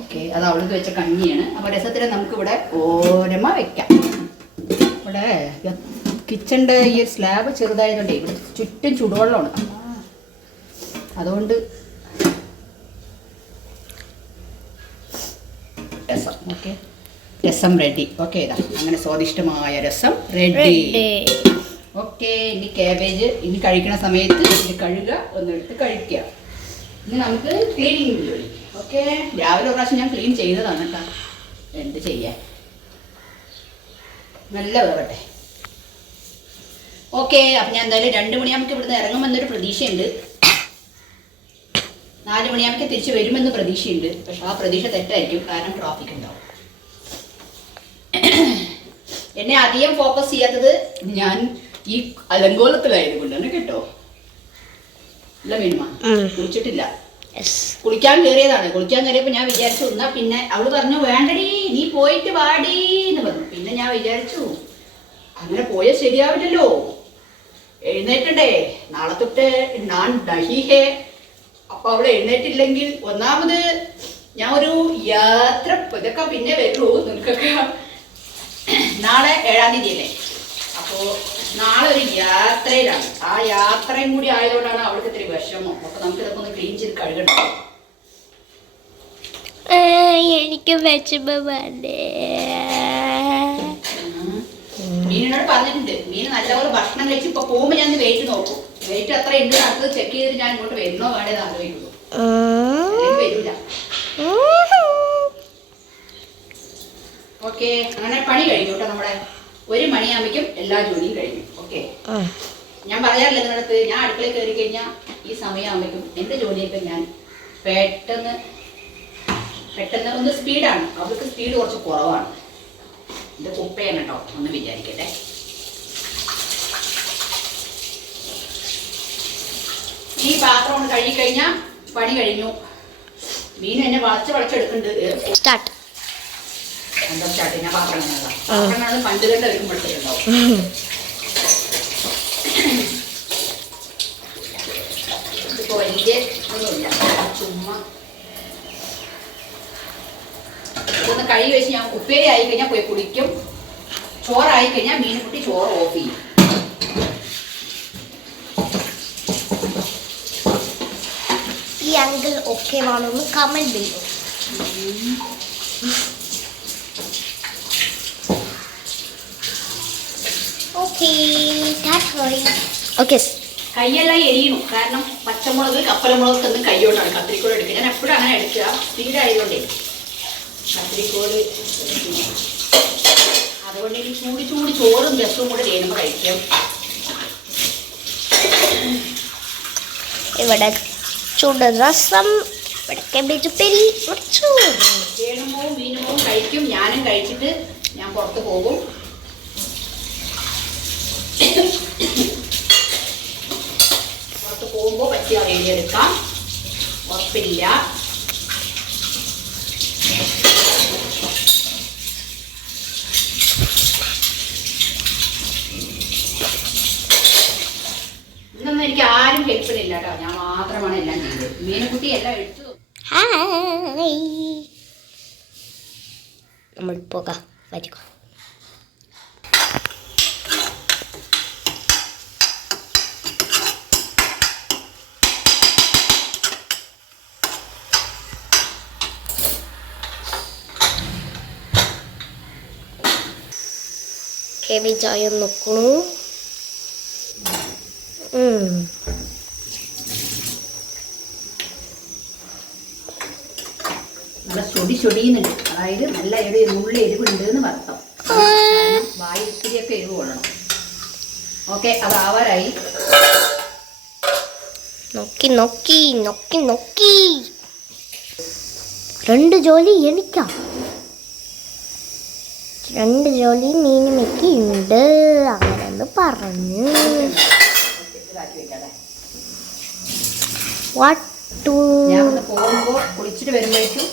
ഓക്കെ, അത് അവൾക്ക് വെച്ച കഞ്ഞിയാണ്. അപ്പോൾ രസത്തിന് നമുക്കിവിടെ ഓരമ വെക്കാം. ഇവിടെ കിച്ചണിൻ്റെ ഈ സ്ലാബ് ചെറുതായതുകൊണ്ടേ ഇവിടെ ചുറ്റും ചുടുവെള്ളമാണ്. അതുകൊണ്ട് രസം. ഓക്കെ, രസം റെഡി. ഓക്കെ, ഇതാ അങ്ങനെ സ്വാദിഷ്ടമായ രസം റെഡി. ഓക്കെ, ഇനി കാബേജ് ഇനി കഴിക്കുന്ന സമയത്ത് ഇത് കഴുകുക, ഒന്നെടുത്ത് കഴിക്കുക. ഇനി നമുക്ക് ക്ലീനിങ് ജോലി. ഓക്കെ, രാവിലെ ഒരു പ്രാവശ്യം ഞാൻ ക്ലീൻ ചെയ്തതാണ് കേട്ടോ. എന്ത് ചെയ്യാൻ, നല്ല വേവട്ടെ. ഓക്കെ, അപ്പം ഞാൻ എന്തായാലും 2 മണിയാകുമ്പോൾ ഇവിടുന്ന് ഇറങ്ങുമെന്നൊരു പ്രതീക്ഷയുണ്ട്. 4 മണിയാകുമ്പോൾ തിരിച്ച് വരുമെന്ന് പ്രതീക്ഷയുണ്ട്. പക്ഷെ ആ പ്രതീക്ഷ തെറ്റായിരിക്കും, കാരണം ട്രാഫിക് ഉണ്ടാവും. എന്നെ അധികം ഫോക്കസ് ചെയ്യാത്തത് ഞാൻ ഈ അലങ്കോലത്തിലായതുകൊണ്ടാണ് കേട്ടോ. ഇല്ല മീനുമ, കുളിച്ചിട്ടില്ല. കുളിക്കാൻ കയറിയതാണ്. കുളിക്കാൻ കയറിയപ്പോൾ ഞാൻ വിചാരിച്ചു എന്നാ പിന്നെ അവള് പറഞ്ഞു വേണ്ടടി നീ പോയിട്ട് വാടി എന്ന് പറഞ്ഞു. പിന്നെ ഞാൻ വിചാരിച്ചു അങ്ങനെ പോയാൽ ശരിയാവില്ലല്ലോ, എഴുന്നേറ്റണ്ടേ, നാളെ തൊട്ട് ഞാൻ ഡഹീഹേ. അപ്പൊ അവള് എഴുന്നേറ്റില്ലെങ്കിൽ ഒന്നാമത് ഞാൻ ഒരു യാത്ര, ഇതൊക്കെ പിന്നെ വരുള്ളൂ നിനക്കൊക്കെ. നാളെ 7-ാം തീയതിയല്ലേ, അപ്പോൾ നാളെ ഒരു യാത്രയിലാണ്. ആ യാത്രയും കൂടി ആയതുകൊണ്ടാണ് അവൾക്ക് ഇത്തിരി വിഷമം. അപ്പൊ നമുക്ക് ഇതൊക്കെ ഒന്ന് ക്ലീൻ ചെയ്ത് കഴുകണം. എനിക്ക് വിഷമം വേണ്ടേ. മീനിനോട് പറഞ്ഞിട്ടുണ്ട്, മീൻ നല്ലപോലെ ഭക്ഷണം കഴിച്ച് ഇപ്പൊ പോകുമ്പോൾ ഞാൻ വെയിറ്റ് നോക്കും. വെയിറ്റ് അത്ര ഉണ്ട് അടുത്ത് ചെക്ക് ചെയ്തിട്ട് ഞാൻ ഇങ്ങോട്ട് വരുന്നോ വേണ്ടത് ആലോചിക്കുള്ളൂ. വരില്ല. ഓക്കെ, അങ്ങനെ പണി കഴിഞ്ഞു കേട്ടോ. നമ്മുടെ 1 മണിയാകുമ്പോഴേക്കും എല്ലാ ജോലിയും കഴിഞ്ഞു. ഓക്കെ, ഞാൻ പറയാറില്ല ഇതിനടുത്ത്, ഞാൻ അടുക്കളയിൽ കയറി കഴിഞ്ഞാൽ ഈ സമയമാകുമ്പോഴേക്കും എൻ്റെ ജോലിയൊക്കെ ഞാൻ പെട്ടെന്ന് ഒന്ന് സ്പീഡാണ്. അവർക്ക് സ്പീഡ് കുറച്ച് കുറവാണ്. ഇത് കുപ്പയാണ് കേട്ടോ, ഒന്ന് വിചാരിക്കട്ടെ. ഈ പാത്രം ഒന്ന് കഴുകിക്കഴിഞ്ഞാൽ പണി കഴിഞ്ഞു. മീൻ എന്നെ വളച്ചെടുക്കുന്നുണ്ട്. സ്റ്റാർട്ട്. എന്താ സ്റ്റാർട്ട്? ഞാൻ പാത്രങ്ങളാണ് പണ്ട് കണ്ട് വരുമ്പോഴത്തേക്കുണ്ടാവും. ഇതിപ്പോ വലിയ ഒന്നുമില്ല, ചുമ്മാ ഇതൊന്ന് കഴുകി വെച്ച് ഞാൻ ഉപ്പേരി ആയിക്കഴിഞ്ഞാൽ പോയി കുടിക്കും. ചോറായിക്കഴിഞ്ഞാൽ മീൻ കുട്ടി ചോറ് ഓഫ് ചെയ്യും. ഈ ആംഗിൾ ഓക്കെ ആണോ എന്ന് കമന്റ് ചെയ്യൂ. Okay, okay. കൈയെല്ലാം എരിയണു, കാരണം പച്ചമുളക് കപ്പലമുളക് ഒന്നും കൈയോട്ടാണ് കത്തിരിക്കോട് എടുക്കുക. ഞാൻ എപ്പോഴും അങ്ങനെ എടുക്കുക, സ്പീഡായതുകൊണ്ടേ കത്തിരിക്കോട്. അതുകൊണ്ട് ഇനി ചൂടി ചൂടി ചോറും രസവും കൂടെ ചെയ്യുമ്പോൾ കഴിക്കാം. ഇവിടെ ചൂട് രസം, ഇവിടെ കാബേജ് ഉപ്പേരി, ചേണുമോ മീനുമോ കഴിക്കും. ഞാനും കഴിച്ചിട്ട് ഞാൻ പുറത്ത് പോകും. പുറത്ത് പോകുമ്പോൾ പറ്റിയ റെഡിയെടുക്കാം, ഉറപ്പില്ല. ഇന്നൊന്നും എനിക്ക് ആരും ഹെൽപ്പില്ല കേട്ടോ, ഞാൻ മാത്രമാണ് എല്ലാം ചെയ്തത്. മീനുകുട്ടി എല്ലാം എടുത്തു. നമ്മൾ പോകാം, വരിക. കേബേജ് ആയി നോക്കണു. നല്ല ചൊടിയുന്നുണ്ട്, അതായത് നല്ല നുള്ള എരിവുണ്ട് എന്ന് അർത്ഥം. വായു ഇത്തിരിയൊക്കെ എരിവ് കൊള്ളണം. ഓക്കെ, അത് ആവാറായി. നോക്കി നോക്കി നോക്കി നോക്കി 2 ജോലി എനിക്കാ, 2 ജോലി മീനുമയ്ക്ക് ഉണ്ട് അങ്ങനെന്ന് പറഞ്ഞു. ഞാൻ പോകുമ്പോൾ കുളിച്ചിട്ട് വരുമ്പോഴേക്കും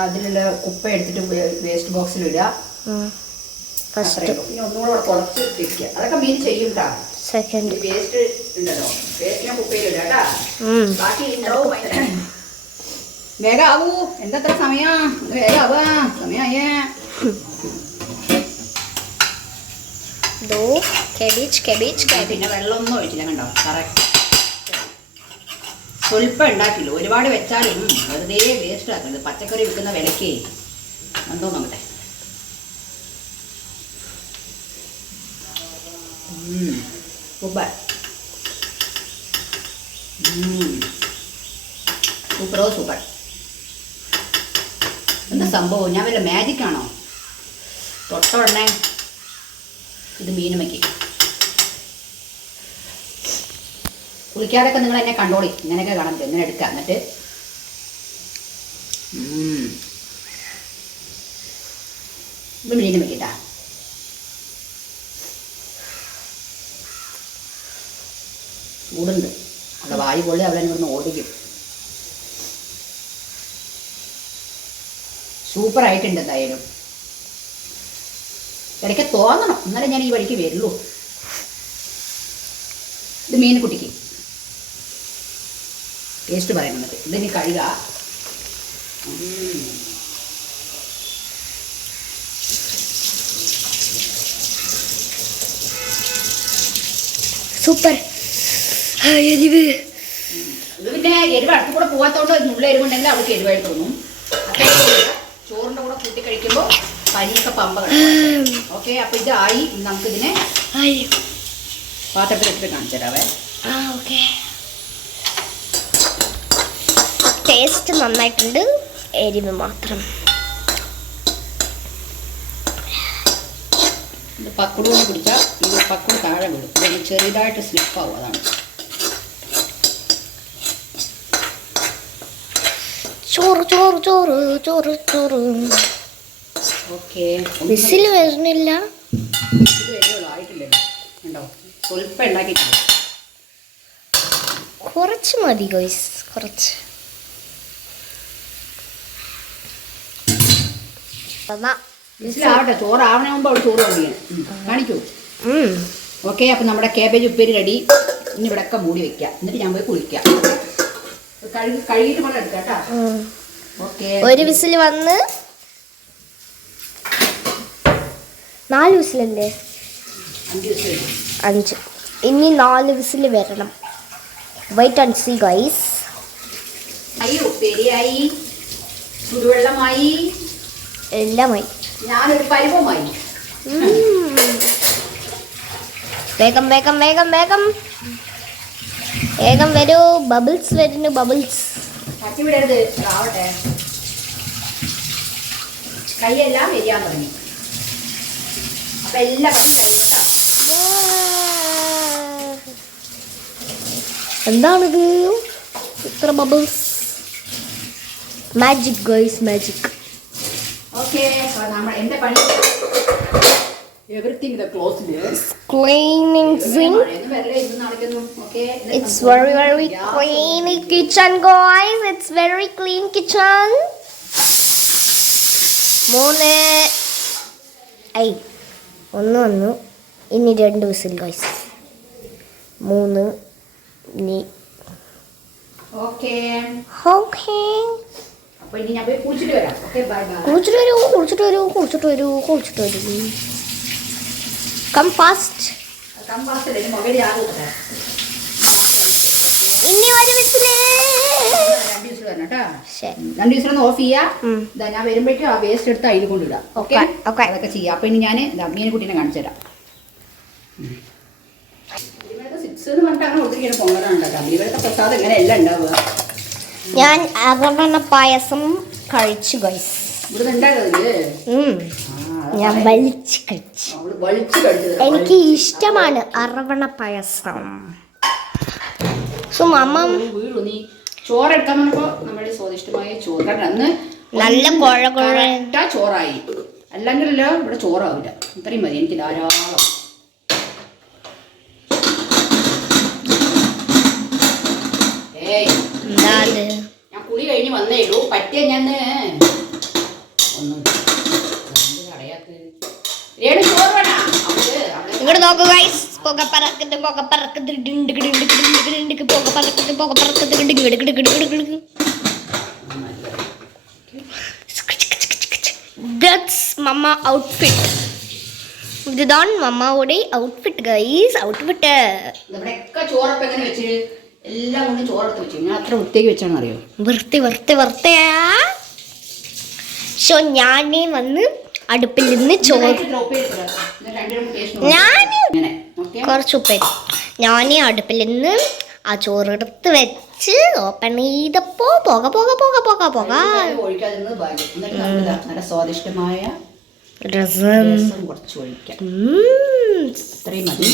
അതിലുള്ള കുപ്പ എടുത്തിട്ട് വേസ്റ്റ് ബോക്സിൽ ഇടുക. പിന്നെ ഒന്നുകൂടെ കുറച്ച് വെക്കുക. അതൊക്കെ മീൻ ചെയ്യും കേട്ടോ. സെക്കൻഡ് വേസ്റ്റ് ഉണ്ടല്ലോ, വേസ്റ്റിനെ കുപ്പയിൽ ഇടുക കേട്ടാ. ബാക്കി വേഗം ആവൂ. എന്താ സമയം? വേഗം ആവാ, സമയമായേ. പിന്നെ വെള്ളമൊന്നും ഒഴിച്ചില്ല കണ്ടോ, കറക്റ്റ്. സ്വല്പം ഉണ്ടാക്കില്ല, ഒരുപാട് വെച്ചാലും വെറുതെ വേസ്റ്റ് ആക്കുന്നത്. പച്ചക്കറി വിൽക്കുന്ന വിലക്കേ എന്തോ നോക്കട്ടെ. സൂപ്പർ സൂപ്പറോ സൂപ്പർ. എന്താ സംഭവം? ഞാൻ വല്ല മാജിക് ആണോ? തൊട്ട ഉടനെ ഇത് മീനുമയ്ക്ക്. കുളിക്കാതൊക്കെ നിങ്ങൾ എന്നെ കണ്ടോളി, ഇങ്ങനെയൊക്കെ കാണാൻ എങ്ങനെ എടുക്കുക. എന്നിട്ട് ഇത് മീനുമയ്ക്കിട്ടാ. ചൂടുണ്ട്, അവിടെ വായു പൊള്ളി അവരെ ഇവിടുന്ന് ഓടിക്കും. സൂപ്പറായിട്ടുണ്ട്. എന്തായാലും ഇടയ്ക്ക് തോന്നണം, എന്നാലേ ഞാൻ ഈ വഴിക്ക് വരുള്ളൂ. ഇത് മീനുകുട്ടിക്ക് ടേസ്റ്റ് പറയുന്നത്. ഇതിന് കഴുക. സൂപ്പർ. എരിവ്. ഇത് പിന്നെ എരിവ് അടുത്ത് കൂടെ പോകാത്തതുകൊണ്ട് നുള്ള എരിവുണ്ടെങ്കിൽ അവൾക്ക് എരിവായിട്ട് തോന്നും. ചോറിൻ്റെ കൂടെ കൂട്ടി കഴിക്കുമ്പോൾ പനിയൊക്കെ പമ്പ കിടക്കും. ഓക്കെ, അപ്പോൾ ഇതായി. നമുക്കിതിനെ പാത്രത്തിൽ എടുത്ത് കാണിച്ചു തരാവേ. ഓക്കെ, ടേസ്റ്റ് നന്നായിട്ടുണ്ട്, എരിവ് മാത്രം. ഇത് പക്കുടൂടെ പിടിച്ചാൽ ഇത് പക്കുട് താഴെ വീഴും. ഇത് ചെറുതായിട്ട് സ്ലിപ്പാവും, അതാണ്. ചോറ് ചോറ് ചോറ് ചോറ് ചോറ്. ഓക്കെ, വിസിൽ വരുന്നില്ല. ഇത് വരുള്ളൂ, ആയിട്ടില്ലല്ലോ. ഉണ്ടോ? സ്വല്പം ഉണ്ടാക്കിയിട്ടില്ല, കുറച്ച് മതി ഗോയ്സ്, കുറച്ച്. വിസിലാവട്ടെ, ചോറാവണ മുമ്പ് അവൾ ചോറ് കൊണ്ടിരിക്കണം. കാണിക്കൂ. ഓക്കെ, അപ്പം നമ്മുടെ കാബേജ് ഉപ്പേരി റെഡി. ഇനി ഇവിടെയൊക്കെ മൂടി വെക്കാം, എന്നിട്ട് ഞാൻ പോയി കുളിക്കാം. കഴുകിയിട്ട് കൂടെ എടുക്കാം കേട്ടോ. ഓക്കെ, ഒരു വിസിൽ വന്ന് 4 വിസിലല്ലേ? 5 വിസിൽ. 5. ഇനി 4 വിസിൽ വരണം. Wait and see guys. ഉപ്പേരിയായി, ചുടുവെള്ളമായി, എല്ലാമായി. ഞാനൊരു പരിവമായി. വേഗം വേഗം വേഗം വേഗം വേഗം വരൂ. ബബിൾസ് വരുന്നു, ബബിൾസ്. കത്തി വിടരുത്, ആവട്ടെ. കൈയെല്ലാം വരിയാൻ തുടങ്ങി. അപ്പൊ എല്ലാം കഴിഞ്ഞിട്ടോ. എന്താണിത് ഇത്ര bubbles? Magic guys, magic. Okay, നമ്മൾ എന്റെ പണി everything the closed Cleaning zinc. It's very very clean kitchen guys. It's very clean kitchen. 3 1 ഇനി 2 വിസിൽ ഗൈസ്. 3 ഇനി. Okay okay. അപ്പോൾ ഇനി ഞാൻ പോയി കുളിച്ചിട്ട് വരാം. Okay, bye bye. കുളിച്ചിട്ട് വരൂ. Come fast. കമ്പാസ്റ്റല്ലേ മൊബൈൽ ആകും. ഇനി ഒരു വിസില്. 2 ദിവസം വരണം കേട്ടോ. ശരി. 2 ദിവസം ഒന്ന് ഓഫ് ചെയ്യാം. ഞാൻ വരുമ്പോഴേക്കും ആ വേസ്റ്റ് എടുത്ത് അതിൽ കൊണ്ടിടാം. ഓക്കെ, അതൊക്കെ ചെയ്യാം. അപ്പൊ ഇനി ഞാൻ മീനെ കുട്ടീനെ കാണിച്ചു തരാം. 6 എന്ന് പറഞ്ഞിട്ട് അങ്ങനെ ഒത്തിരി പൊങ്ങലാണ് ഉണ്ടാക്കാം. ഇവിടുത്തെ പ്രസാദം ഇങ്ങനെ എല്ലാം ഉണ്ടാവുക. ഞാൻ അരവണ പായസം കഴിച്ചു ഗൈസ്. ഇവിടെ ഉണ്ടാകുന്നത് ഞാൻ വലിച്ചു കഴിച്ചു. എനിക്ക് ഇഷ്ടമാണ് അരവണ പായസം. സോ മമ്മ വീഴു നീ ചോറെടുക്കാൻ പറഞ്ഞപ്പോ നമ്മുടെ സ്വാദിഷ്ടമായ ചോറ്. കാരണം അന്ന് നല്ല ചോറായി. അല്ലെങ്കിലല്ലോ ഇവിടെ ചോറാവില്ല. ഇത്രയും മതി എനിക്ക് ധാരാളം. ഞാൻ കുളി കഴിഞ്ഞ് വന്നേ ഉള്ളൂ. പറ്റിയ ഞാൻ ഒന്നും ഇങ്ങോട്ട് നോക്കൂ ഗൈസ്. പുക പറക്കുന്നത്. That's mama outfit. ഇതാണ് മമ്മയുടെ ഔട്ട്ഫിറ്റ് ഗൈസ്. ഔട്ട്ഫിറ്റ് ഇവിടെയൊക്കെ ചോറൊക്കെ എങ്ങനെ വെച്ച് എല്ലാം കൊണ്ട് ചോറെടുത്ത് വെച്ചു. ഞാൻ അത്ര വൃത്തിയാക്കി വെച്ചാണെന്ന് അറിയോ? വൃത്തിയാ. സോ ഞാനേ വന്ന് അടുപ്പിൽ നിന്ന് ചോറ് കുറച്ച് ഉപ്പേരി ഞാനേ അടുപ്പിൽ നിന്ന് ആ ചോറെടുത്ത് വെച്ച് ഓപ്പൺ ചെയ്തപ്പോ പുക നല്ല സ്വാദിഷ്ടമായ രസം കുറച്ച് ഒഴിക്കാം. ഇത്രയും മതി.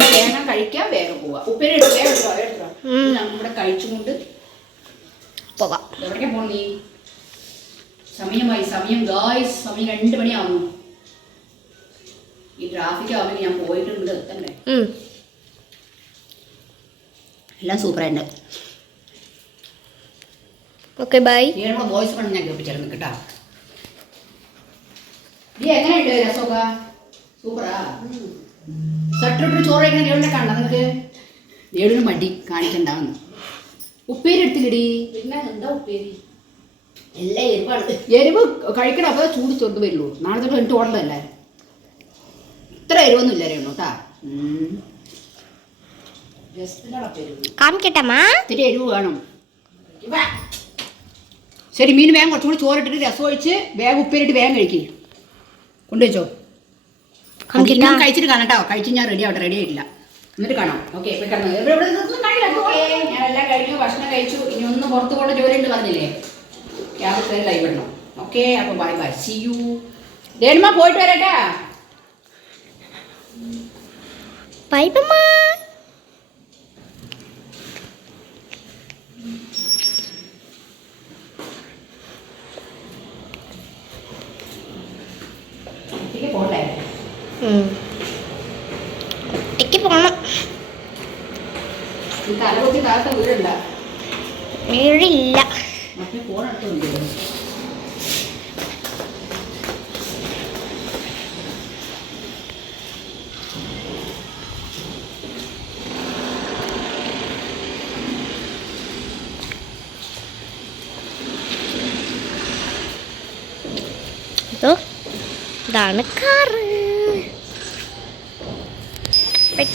വേഗം കഴിക്കാം, വേഗം പോവാ. ഉപ്പേരി നമ്മുടെ കഴിച്ചുകൊണ്ട് പോകാം. എവിടേക്കാ പോണ നീ? സമയം ഗായ്സ്, സമയം 2 മണിയാവുന്നു. ഈ ട്രാഫിക് ആവുമ്പോൾ ഞാൻ പോയിട്ടുണ്ട് എത്തണ്ടേ. എല്ലാം സൂപ്പറായിട്ട്. Okay bye. നമ്മുടെ വോയിസ് പണി ഞാൻ കേൾപ്പിച്ചിരുന്നു കേട്ടോ. നീ എങ്ങനെയുണ്ട് രസമൊക്കെ? സൂപ്പറാ. സട്ടിട്ട് ചോറ് എങ്ങനെ എവിടെ കണ്ട നിനക്ക്? ഏടിന് മടി കാണിക്കണ്ടാവുന്നു. ഉപ്പേരി എടുത്തില്ലടി. പിന്നെ എന്താ ഉപ്പേരി? എല്ലാം എരിവാണ്. എരിവ് കഴിക്കണം. അപ്പോൾ ചൂട് ചെറുത് വരുള്ളൂ. നാളെ തൊട്ട് എനിക്ക് ഓടണ്ടല്ലേ. ഇത്ര എരിവൊന്നും ഇല്ല കേട്ടോ. ഇത്തിരി എരിവ് വേണം. ശരി, മീൻ വേഗം കുറച്ചുകൂടി ചോറിട്ടിട്ട് രസം ഒഴിച്ച് വേഗം ഉപ്പേരിട്ട് വേഗം കഴിക്കേ. കൊണ്ടുവച്ചോ. ഞാൻ കഴിച്ചിട്ട് കാണാം കേട്ടോ. കഴിച്ച് ഞാൻ റെഡി ആവട്ടെ. റെഡി ആയിട്ടില്ല. എന്നിട്ട് കാണാം. ഓക്കെ, ഞാൻ എല്ലാം കഴിഞ്ഞു, ഭക്ഷണം കഴിച്ചു. ഇനി ഒന്ന് പുറത്ത് പോകേണ്ട ജോലി ഉണ്ട് പറഞ്ഞില്ലേ. ക്യാബ് ലൈവ് ഇടണം. ഓക്കെ, അപ്പൊ ബൈ ബൈ, സി യു. രേണുമ പോയിട്ട് വരട്ടെ. Bye bye. പോട്ടെ. ഒറ്റയ്ക്ക് പോണം. തലകുത്തി താഴത്തെ വീടുണ്ട? വീടില്ല. മറ്റേ ഫോണെടുത്തുണ്ട്. ഇതാണ് കാറ്.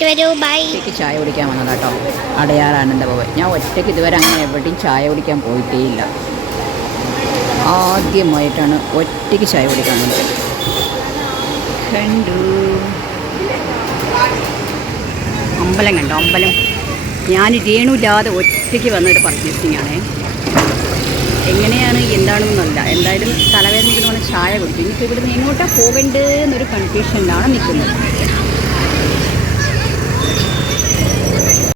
വരൂ ബൈ. ഒറ്റയ്ക്ക് ചായ കുടിക്കാൻ വന്നതാട്ടോ. അടയാർ ആനന്ദഭവൻ. ഞാൻ ഒറ്റയ്ക്ക് ഇതുവരെ അങ്ങനെ എവിടെയും ചായ കുടിക്കാൻ പോയിട്ടേയില്ല. ആദ്യമായിട്ടാണ് ഒറ്റയ്ക്ക് ചായ കുടിക്കാൻ വന്നത്. കണ്ടു. അമ്പലം കണ്ടോ, അമ്പലം. ഞാൻ രേണുല്ലാതെ ഒറ്റയ്ക്ക് വന്നൊരു പർച്ചേസിങ് ആണ്. എങ്ങനെയാണ് എന്താണെന്നല്ല, എന്തായാലും തലവേദനയ്ക്ക് നമ്മൾ ചായ കുടിക്കും. ഇനിയിപ്പോൾ ഇവിടുന്ന് എങ്ങോട്ടാണ് പോകേണ്ടതെന്നൊരു കൺഫ്യൂഷനിലാണ് നിൽക്കുന്നത്.